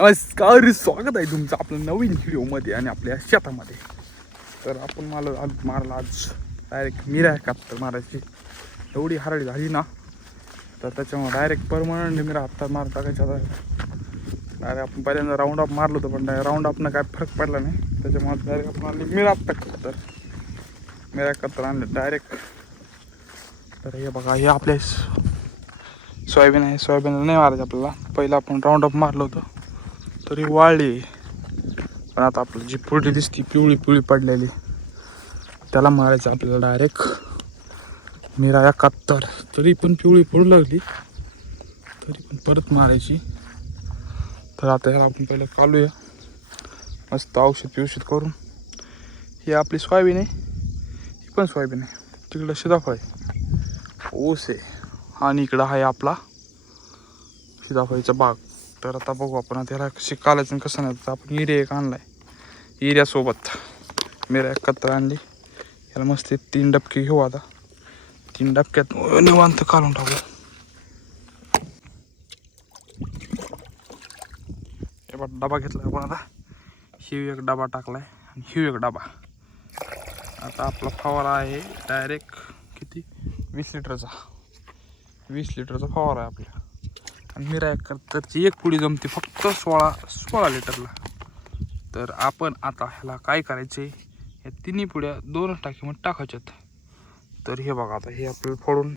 नमस्कार, स्वागत आहे तुमचं आपलं नवीन व्हिडिओमध्ये आणि आपल्या शेतामध्ये. तर आपण मारला आज डायरेक्ट मिरा कापतर मारायची. एवढी हरडी झाली ना तर त्याच्यामुळे डायरेक्ट परमनंट मिरा हातात मार टाकायचा. डायरेक्ट आपण पहिल्यांदा राऊंड अप मारलो होतं पण राऊंड अपनं काय फरक पडला नाही. त्याच्यामुळे डायरेक्ट आपण आणली मिरा टाकतो. तर मिरा कापतर आणलं डायरेक्ट. तर हे बघा, हे आपल्या सोयाबीन आहे. सोयाबीन नाही मारायचं आपल्याला. पहिलं आपण राऊंड अप मारलं होतं तरी वाळली, पण आता आपलं जी पुढली दिसती पिवळी पिवळी पडलेली त्याला मारायचं आपल्याला डायरेक्ट मिरा 71. तरी पण पिवळी पडू लागली तरी पण परत मारायची. तर आता ह्याला आपण पहिलं कालूया मस्त औषध पिवषध करून. ही आपली सोयाबीन आहे, ही पण सोयाबीन आहे. तिकडं सीताफळ आहे, ऊस आहे आणि इकडं आहे आपला सीताफळीचा बाग. तर आता बघू आपण त्याला कशी कालायचं कसं नाही. तर आपण युरिया एक आणलाय, युरियासोबत मिरा 71 आणली. याला मस्त 3 डबके घेऊ. आता 3 डबक्यात निवांत काढून टाकू. हे बघ, डबा घेतला आपण. आता ही एक डबा टाकलाय आणि ही एक डबा. आता आपला फवारा आहे डायरेक्ट किती 20 लिटरचा. 20 लिटरचा फवारा आहे आपल्या. आणि मिरा 71ची एक पुडी जमते फक्त 16 लिटरला. तर आपण आता ह्याला काय करायचे, या तिन्ही पुड्या 2 टाकीमध्ये टाकायच्यात. तर हे बघा, आता हे आपल्याला फोडून,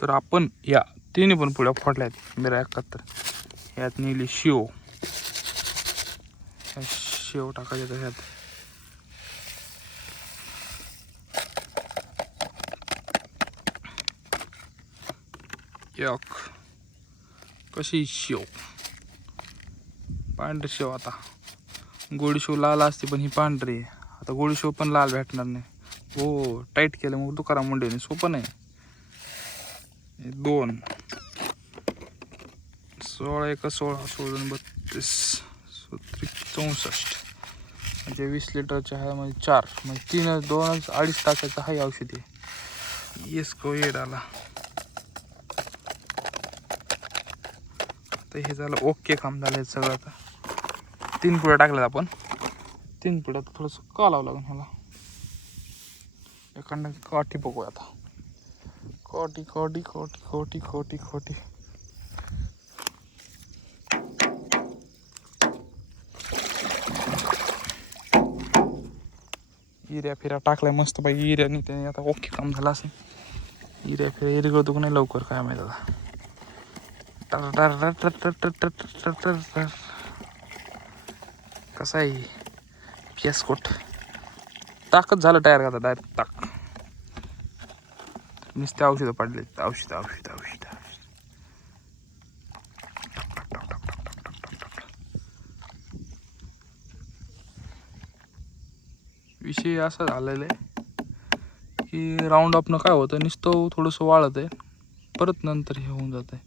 तर आपण या तिन्ही पण पुड्या फोडल्यात मिरा 71. ह्यात नेली शेव टाकायच्या ह्यात. एक कशी शेव, पांढरी शेव. आता गोडी शेव लाल असते पण ही पांढरी आहे. आता गोडी शेव पण लाल भेटणार नाही. हो, टाईट केलं मग तुकाराम मुंडेने. सोपं नाही. 2 16 1 16 16 32 64 म्हणजे 20 लिटरच्या आहे म्हणजे 4 म्हणजे 3 2 2.5 तासाचं आहे औषधी. येस को येड आला. तर हे झालं ओके, काम झालं सगळं. आता 3 पुड्या टाकल्यात आपण. 3 पुड्यात थोडंसं कालावं लागेल ह्याला. एखाद्या काठी बघूया आता. काठी काठी काठी काठी काठी काठी हिऱ्या फिऱ्या टाकलाय मस्त पाहिजे. हिऱ्याने त्याने आता ओके काम झालं असेल. हिऱ्या फिऱ्या हिरगळतो की नाही लवकर काय माहिती. आता कसा आहे फियास्कोट. टाकच झालं टायर का आता डायरेक्ट टाक. नुसते औषधं पडले. औषध औषध औषध विषय असा झालेला आहे की राऊंड अपनं काय होतं, नुसतं थोडंसं वाळत आहे परत नंतर हे होऊन जात आहे.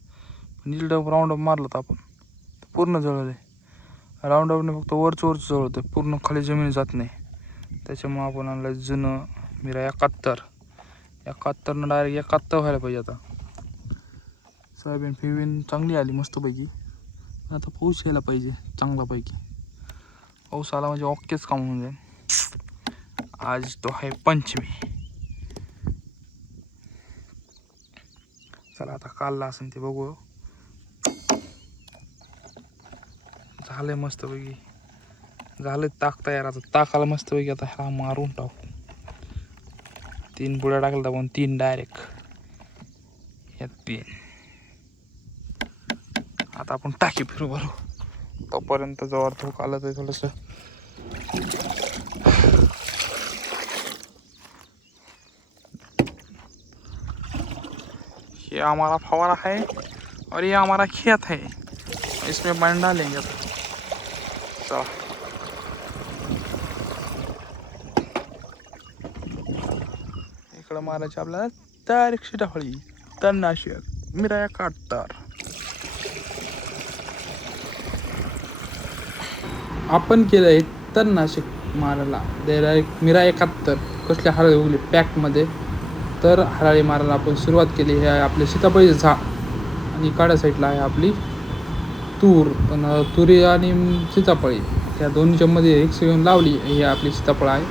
पण इकडं राऊंड अप मारलं तर आपण पूर्ण जळलं आहे. राऊंड अपने फक्त वरचं जळतं, पूर्ण खाली जमीन जात नाही. त्याच्यामुळं आपण आणलं जुनं मिरा 71. 71 डायरेक्ट 71 व्हायला पाहिजे. आता सोयाबीन फिबीन चांगली आली मस्तपैकी. आता पाऊस यायला पाहिजे चांगलापैकी. पाऊस आला म्हणजे ओकेच काम होऊन जाईल. आज तो आहे पंचमी. चला आता काढला असेल ते बघू. झालंय मस्तपैकी, झालं ताक तयार. आता ताकाला मस्तपैकी आता ह्याला मारून टाकू. 3 पुड्या टाकल्या तर आपण 3 डायरेक्ट ह्यात 3. आता आपण टाकी फिरू भरू. तोपर्यंत जवळ धोक आलं तर थोडंसं ये हमारा फवारा है और ये हमारा खेत है, इसमें पानी डालेंगे. आता चला इकडं मारायची आपल्याला डायरेक्ट सीताफळी. तणनाशक मिरा 71. आपण केलं आहे तणनाशक मारायला डायरेक्ट मिरा 71. कसल्या हरळे उगले पॅकमध्ये. तर हराळी मारायला आपण सुरुवात केली. हे आहे आपले सीताफळीचं झाड आणि काड्या साईडला आहे आपली तूर, पण तुरी आणि सीताफळी त्या दोन्हीच्या मध्ये एक येऊन लावली. ही आपली सीताफळ आहे.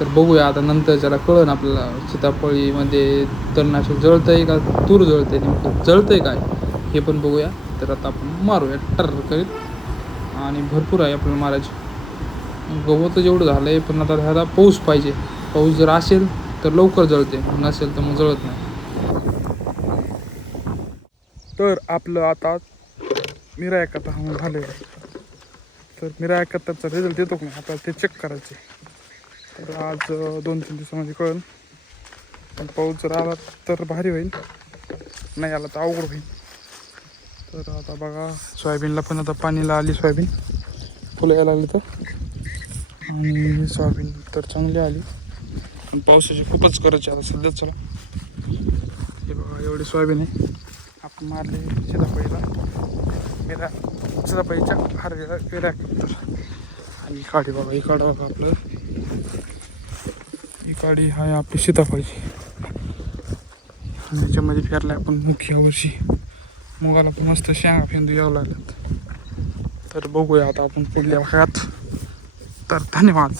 तर बघूया आता नंतर त्याला कळन आपल्याला सीताफळीमध्ये तणनाशक जळतंय का तूर जळतंय, नेमकं जळतंय काय हे पण बघूया. तर आता आपण मारूया टर्र करीत आणि भरपूर आहे आपल्याला मारायची. गवत जेवढं झालं आहे, पण आता ह्याला पाऊस पाहिजे. पाऊस जर असेल तर लवकर जळते, नसेल तर मग जळत नाही. तर आपलं आता मिराया कथा झालेलं आहे. तर मिराया कथाचा रिझल्ट येतो का नाही आपल्याला ते चेक करायचे. तर आज 2-3 दिवसामध्ये कळेल. पण पाऊस जर आला तर भारी होईल, नाही आला तर अवघड होईल. तर आता बघा सोयाबीनला पण आता पाणीला आली सोयाबीन, फुलं यायला लागली तर. आणि सोयाबीन तर चांगली आली, पण पावसाची खूपच गरज आहे आता सध्या. चला हे बघा एवढी सोयाबीन आहे. आपण मारले सीताफळीला मिरा, सीताफळीच्या हरवेला मिरा. आणि काडी बघा, ही काढ बघा आपलं, ही काडी आहे आपली सीताफळीची. आणि त्याच्यामध्ये पेरला आपण मुग यावर्षी. मुगाला पण मस्त शेंगा फेंदू यावं लागल्यात. तर बघूया आता आपण पुढल्या भागात. तर धन्यवाद.